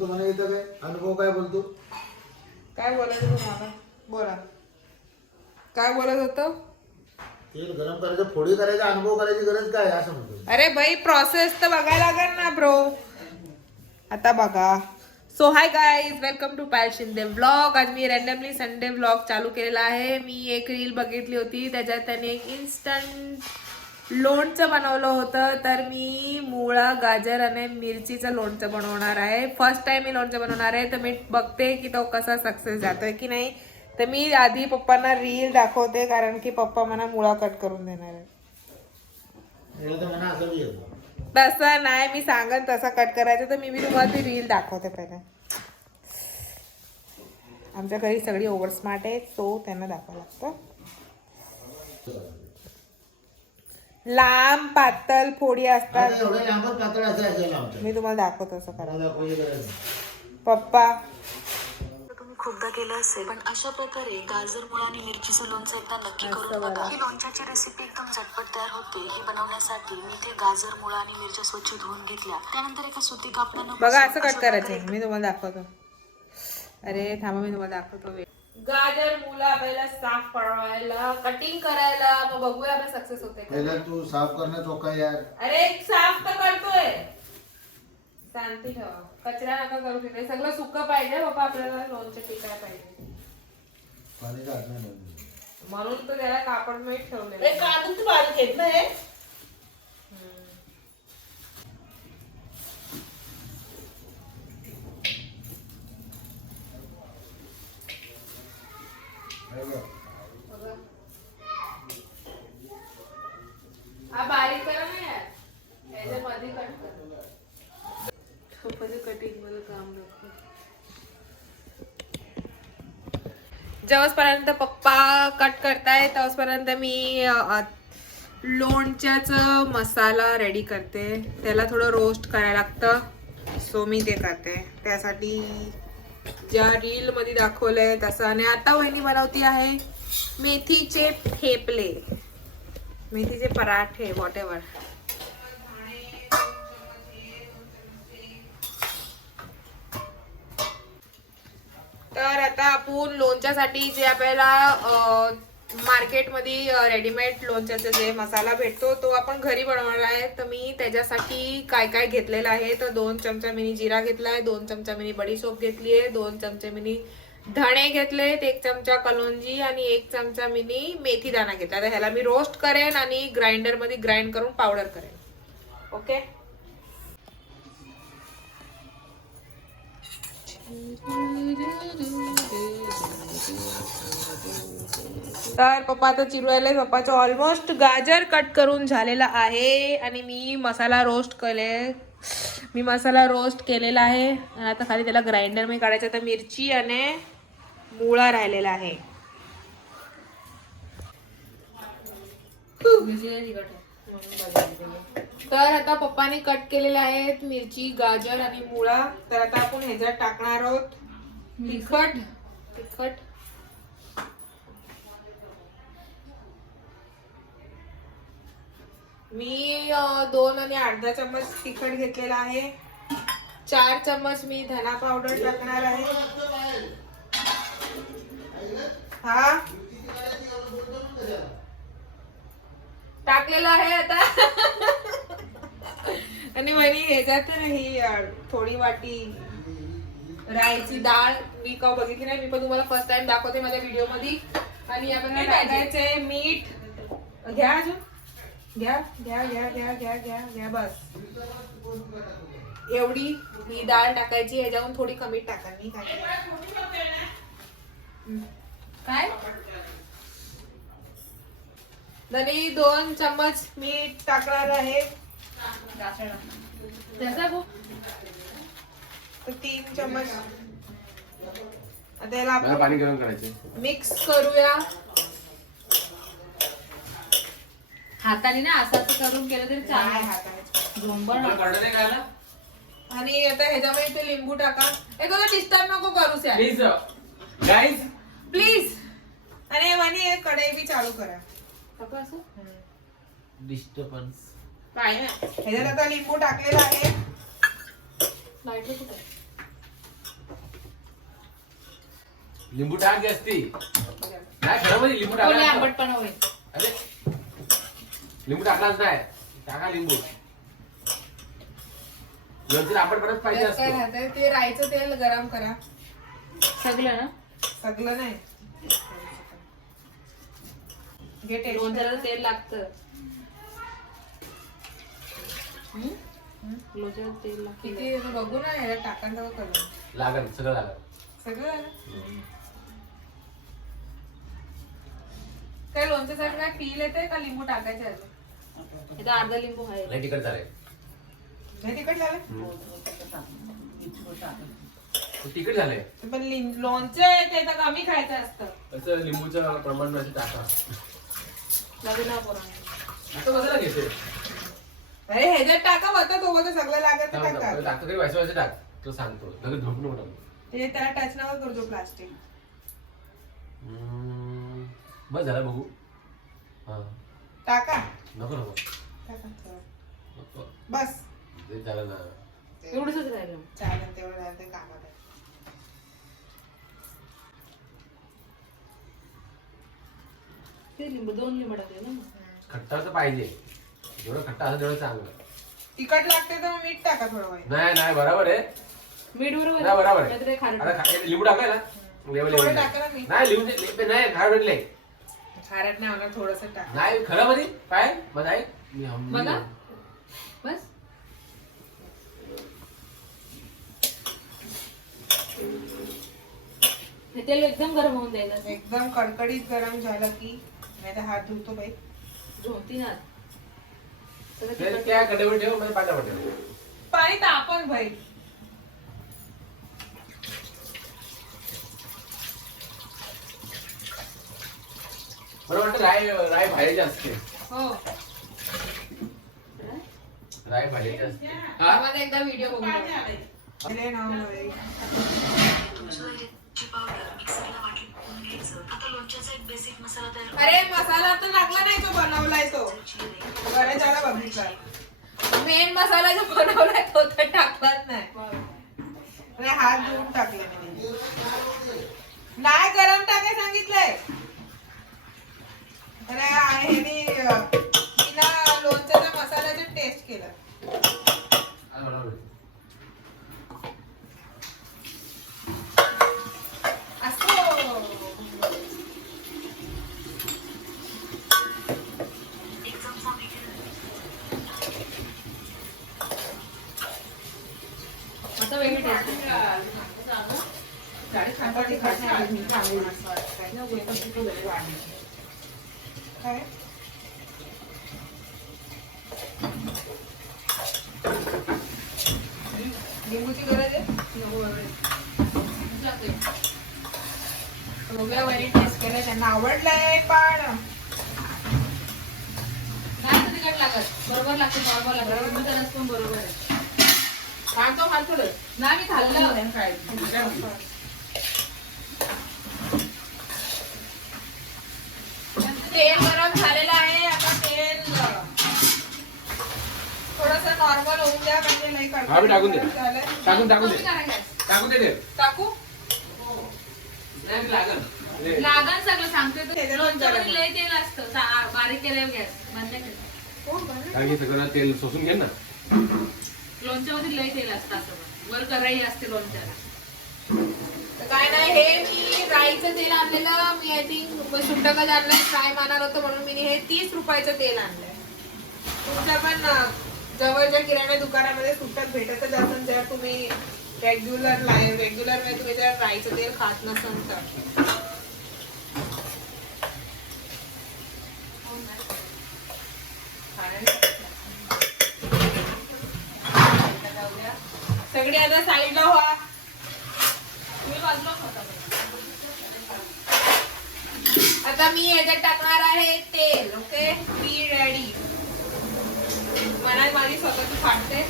तो म्हणे इथं काय अनुभव काय बोलतो? काय बोलायचं तुम्हाला? बोला. काय बोलत होतो? तेल गरम करायचं, फोडी करायचा, अनुभव करायची गरज काय असं म्हणतो. अरे भाई प्रोसेस तर बघायला लागेल ना ब्रो. आता बघा. So hi guys, welcome to Payal Shinde vlog. आज मी रॅन्डमली संडे व्लॉग चालू केलेला आहे. मी एक रील बघितली होती, त्याच्यात त्याने एक इन्स्टंट लोणचं बनवलं होतं. तर मी मुळा, गाजर आणि मिरचीचं लोणचं बनवणार आहे. फर्स्ट टाइम मी लोणचं बनवणार आहे, तर मी बघते की तो कसा सक्सेस जातोय की नाही. तर मी आधी पप्पांना रील दाखवते, कारण की पप्पा मला मुळा कट करून देणार आहे. तसं नाही, मी सांगन तसा कट करायचं. तर मी तुम्हाला ती रील दाखवते पहिले. आमच्या घरी सगळी ओव्हर स्मार्ट आहे, सो त्यांना दाखवावं लागतं. लांब पातळ फोडी असतात. मी तुम्हाला दाखवतो असं करा. पप्पा तुम्ही खूपदा केलं असेल, पण अशा प्रकारे गाजर, मुळा आणि मिरचीचं लोणचं एकदा नक्की करून बघा. ही लोणच्याची रेसिपी एकदम झटपट तयार होते. ही बनवण्यासाठी मी ते गाजर, मुळा आणि मिरच्या स्वच्छ धुवून घेतल्या. त्यानंतर एका सुती कापडानं बघा असं कट करायचं. मी तुम्हाला दाखवतो. अरे थांबा, मी तुम्हाला दाखवतो. गाजर मुला पहिला साफ पडवायला, कटिंग करायला, मग बघूया आपण सक्सेस होते का. पहिला तू साफ करणं चोखा यार. अरे साफ तर करतोय. शांती ठेवा, कचरा नका करू तिथे. सगळं सुकं पाहिजे बाबा, आपल्याला लोणचं टिकायला पाहिजे. पाणी घात नाही म्हणून तर त्याला कापड मीठ ठेवले. काढून तू बारीक घेत ना हे. हा बारीक करा ना यार, याच्यामध्ये कट कर. पप्पाचं कटिंग मध्ये काम नसतं. जेव्हापर्यंत पप्पा कट करताय तेव्हापर्यंत मी लोणच्याचं मसाला रेडी करते. त्याला थोडं रोस्ट करायला लागतं, सो मी ते करते. त्यासाठी ज्या रील मध्ये दाखवलंय तसं. आणि आता वहिनी बनवती आहे मेथीचे ठेपले, मेथीचे पराठे, वॉट एव्हर. तर आता आपण लोणच्यासाठी जे आपल्याला मार्केटमध्ये रेडीमेड लोणच्याचा जे मसाला भेटतो तो आपण घरी बनवणार आहे. तर मी त्याच्यासाठी काय काय घेतलेलं आहे, तर 2 चमचा मिनी जिरा घेतलाय, 2 चमचा मिनी बडीशोप घेतली आहे, 2 चमचे मिनी धणे घेतलेत, 1 चमचा कलोंजी आणि 1 चमचा मिनी मेथी दाणा घेतला. तर ह्याला मी रोस्ट करेन आणि ग्राइंडर मध्ये ग्राइंड करून पावडर करेन. ओके. तर पप्पा आता चिरवायला. पप्पाचं ऑलमोस्ट गाजर कट करून झालेला आहे आणि मी मसाला रोस्ट केलेला आहे. आणि आता खाली त्याला ग्राइंडर मध्ये काढायचं. तर मिरची आणि मुळा राहिलेला आहे. तर आता पप्पाने कट केलेले आहेत मिरची, गाजर आणि मुळा. तर आता आपण ह्याच्यात टाकणार आहोत तिखट. मी 2 आणि अर्धा चम्मच तिखट घेतलेला आहे. 4 चम्मच मी धना पावडर टाकणार आहे. हा टाकलेला आहे आता. आणि वहिनी ह्याच्यात ही थोडी वाटी राईची डाळ मी का बघितली नाही. मी पण तुम्हाला फर्स्ट टाइम दाखवते माझ्या व्हिडिओ मध्ये. आणि आपण टाकायचंय मीठ. घ्या अजून, घ्या घ्या घ्या घ्या घ्या घ्या घ्या बस एवढी ही डाळ टाकायची. ह्याच्याहून थोडी कमी टाका. मी काय मी 2 चम्मच मीठ टाकणार आहे. त्याचा 3 चम्मच. आता याला आपण पाणी गरम करायचं, मिक्स करूया हाताने ना असं करून केलं तरी चालेल. आणि आता ह्याच्यामध्ये ते लिंबू टाका. डिस्टर्ब नको करू प्लीज गाइस, प्लीज. आणि वहिनी कढई बी चालू करा. डिस्टर्बन्स काय ह्याच्यात आता लिंबू टाकलेला आहे. लिंबू टाक जास्ती नाही खरं म्हणजे लिंबू कोणी टाकला आंबटपणा होईल. अरे लिंबू टाकलाच नाही टाका लिंबू लोणचं आंबट परत पाहिजे त्यात काय असतं राहतंय ते राईचं तेल गरम करा. सगळं ना सगळं नाही घे टेस्ट. लोणच्याला तेल लागतं. लोणच्याला तेल लागतं. किती बघू ना ह्याला टाकायला तेव्हा करू. लागल सगळं लागल सगळं झालं. काय लोणच्यासाठी काय फील येते का लिंबू टाकायचे आहे? इथं अर्धा लिंबू आहे. लय तिखट झालंय नाही तिखट झालं तिखट झालंय पण लोणचे ते तर कमी खायचं असतं. त्याचं लिंबूचं प्रमाण असं टाका लग्न पोरांना. आता बघा घेते अरे ह्याच्यात टाका होता तो होता सगळं लागत तर टाका. टाकतो तरी व्हायचं व्हायचं टाक तो सांगतो लगेच झोपणं होतं ते त्याला टच नका करतो प्लास्टिक. बस झालं बघू हा टाका नको नको टाका. नको बस ते झालं ना एवढंच राहिलं. चालेल तेवढं झालं ते कामात आहे. ते लिंबू 2 लिंबू टाकले ना मग. खट्टा तर पाहिजे जेवढं खट्टा असं तेवढं चांगलं तिखट लागते तर मग मीठ टाका थोडं वेळ. नाही नाही बरोबर आहे मीठ बरोबर नाही बरोबर आहे नाहीतर हे खारट. आता लिंबू टाकाय ना लेवल थोडं टाका ना मीठ. नाही लिंबू नाही खारट भेटले खारट नाही होणार थोडस टाका. नाही खरं मध्ये काय मग आहे मी बघा बस हे तेल एकदम गरम होऊन द्यायला. एकदम कडकडीत गरम झालं की नाही तर हात धुतो बाई. झोपती ना सगळं ते तिखट. त्या कडेवर ठेव म्हणजे पाण्यावर ठेव पाणी तापण बाई. बरोबर वाटतं राय राय भाजी असते हो राय भाजी असते हा आम्हाला एकदा व्हिडिओ बघू आले ना बाई. तुळशीची पावडर मिक्सरला वाटून घ्यायचं. आता लोणच्याचा एक बेसिक मसाला तयार अरे मसाला तर टाकला नाही तो बनवलाय तो बरं झाला बघितला. मेन मसाला जो बनवलाय तो तर टाकलाच नाही. अरे हात धुवून टाकले मी. नाही गरम टाकाय सांगितलंय. अरे ह्यानी बिना लोणच्याचा मसाल्याचं टेस्ट केलं. असं एक चमचा मीठ आता वेगळी टेस्ट. काय लिंबूची गरज आहे. सगळ्या वरी टेस्ट केलं त्यांना आवडलंय पण नाही तर तिखट लागत. बरोबर लागते नॉर्मल लागत. लिंबूचा रस पण बरोबर आहे. खातो खातो नाही मी खाल्लं. तेल गरम झालेलं आहे. आता तेल थोडस नॉर्मल होऊन द्या म्हणजे नाही हा, मी टाकून दे. झालंय. टाकून टाकून दे कमी करा गॅस. टाकून दे ते टाकू नाही लागल लागन सगळं सांगते तर. त्याच्यात लोणच्यामध्ये लय तेल असतं. बारीक केलं गॅस बंद केलं. कारण की सगळं तेल शोषून घे ना लोणच्यामध्ये लय तेल असतं असं. वर कढई असते लोणच्याला. तर काय नाही हे मी राईचं तेल आणलेलं. मी आय थिंक सुट्टकच आणलंय. फ्राय मारणार होतं म्हणून मी हे 30 रुपयाचं तेल आणलंय. तुमच्या पण जवळच्या किराणा दुकानामध्ये सुट्टक भेटतच असेल जर तुम्ही रेग्युलर मध्ये तुम्ही जर राईचं तेल खात नसाल तर. सगळे आता साईडला व्हा. मी वाजलोच होता. आता मी याच्यात टाकणार आहे तेल. Okay be ready. मला माझी स्वतःची फाटते.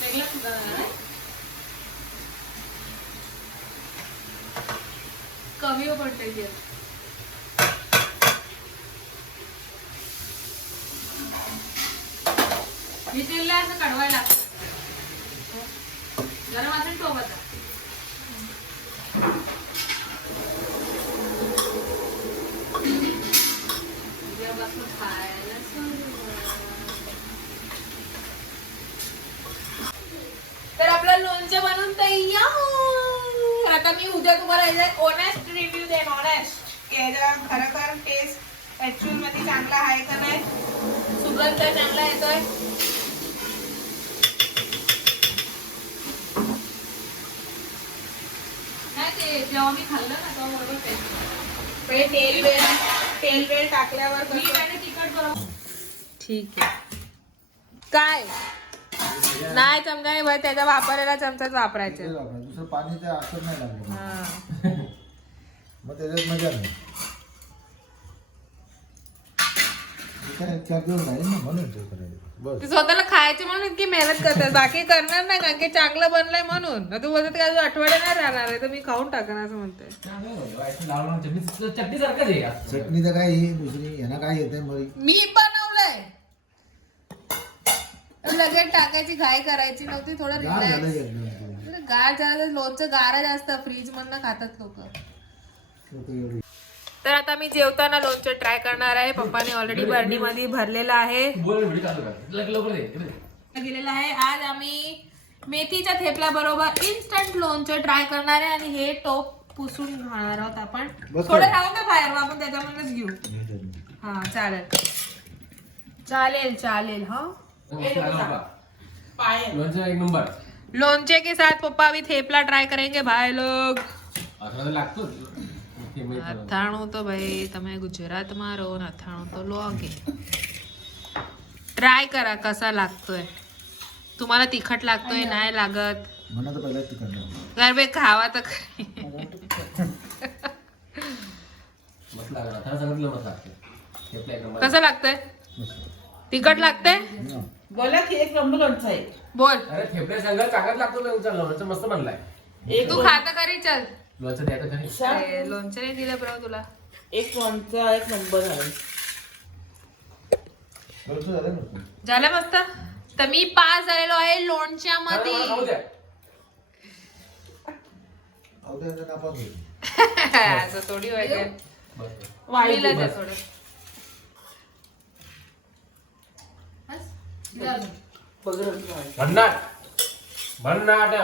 वेगळं सुद्धा नाही. कमी पडते तेल. मी तेल असं कडवायला लागतं गरम असेल टोपाचा उद्यापासून खायला तर आपलं लोणचं बनवून तयार. आता मी उद्या तुम्हाला ऑनेस्ट रिव्ह्यू देईन. ऑनेस्ट की याचा खरोखर टेस्ट ऍक्च्युअल मध्ये चांगला आहे का नाही, सुगंध चांगला येतोय. नाही ते जेव्हा मी खाल्लं ना तेव्हा बरोबर टेस्ट तेल वेळ टाकल्यावर मी कसं- काय तिखट बरोबर ठीक आहे. काय नाही चमचा नाही भाई, त्याचा वापरायला चमचाच वापरायचा. तेच वापरायचं. दुसरं पाणी ते असत नाही लागलं हा. मग त्याच्यात मजा नाही. ते काय 4 दिवस राहील ना म्हणून ते करायचं बस. ते स्वतःला खायचे म्हणून इतकी मेहनत करतात, बाकी करणार नाही कारण की चांगलं बनलंय म्हणून. तू बोलत काय आठवड्या नाही राहणार आहे तर मी खाऊन टाकणार असं म्हणते. चटणी सारखंच आहे असं. चटणी तर काय ही दुसरी यांना काय येते मरी. मी बनवलंय, लगेच टाकायची घाई करायची नव्हती. थोडं गार झालं रिलॅक्स. एकदम. गार झालं, लोणचं गार जास्त फ्रीज मधनं खातात लोक. एवढी तर आता मी जेवताना लोणचं ट्राय करणार आहे. पप्पाने ऑलरेडी बर्नी मध्ये भरलेलं आहे, बोल व्हिडिओ चालू कर. लवकर दे. गेलेलं आहे. आज आम्ही मेथीच्या थेपल्या बरोबर इन्स्टंट लोणचं ट्राय करणार आहे आणि हे टोप पुसून घालणार आहोत आपण. बस थोडं काय? राहून का बाहेर, मग आपण त्याच्यामधूनच घेऊ. हा चालेल चालेल चालेल. हा लोणचं एक नंबर. लोणचे के साथ पप्पा अभी थेपला ट्राय करेंगे भाई लोग. आता तर लागतो અથાણું તો ભાઈ તમે ગુજરાતમાં રહો ને અથાણું તો લોગે. ट्राय करा कसा लागतोय. तुम्हाला तिखट लागतोय नाही लागत म्हणा तर पहिला तिखट लागलं. तर बे खावा तर खरी. मस्त लागला. आता सांगितलं मस्त लागते. ठेपला एक नंबर. कसं लागतंय, तिखट लागतंय. हा. बोला की एक नंबर लोणचं आहे. बोल अरे ठेपल्या सांगायला चांगलाच लागतो लोणचं. लोणचं मस्त बनलाय. तू खात खरी. चल लोणचं द्यायचं खरी. अरे, लोणचं नाही दिलं बरं तुला. एक लोणचा एक नंबर आहे. लोणचं झालं ना? झालं मस्त. तर मी पास झालेलो आहे लोणच्यामध्ये. मला खाऊ द्या. अवघ्या नापास होईल. असं थोडी व्हायचं. बस. वाढीला द्या थोडं. बघ भन्नाट भन्नाट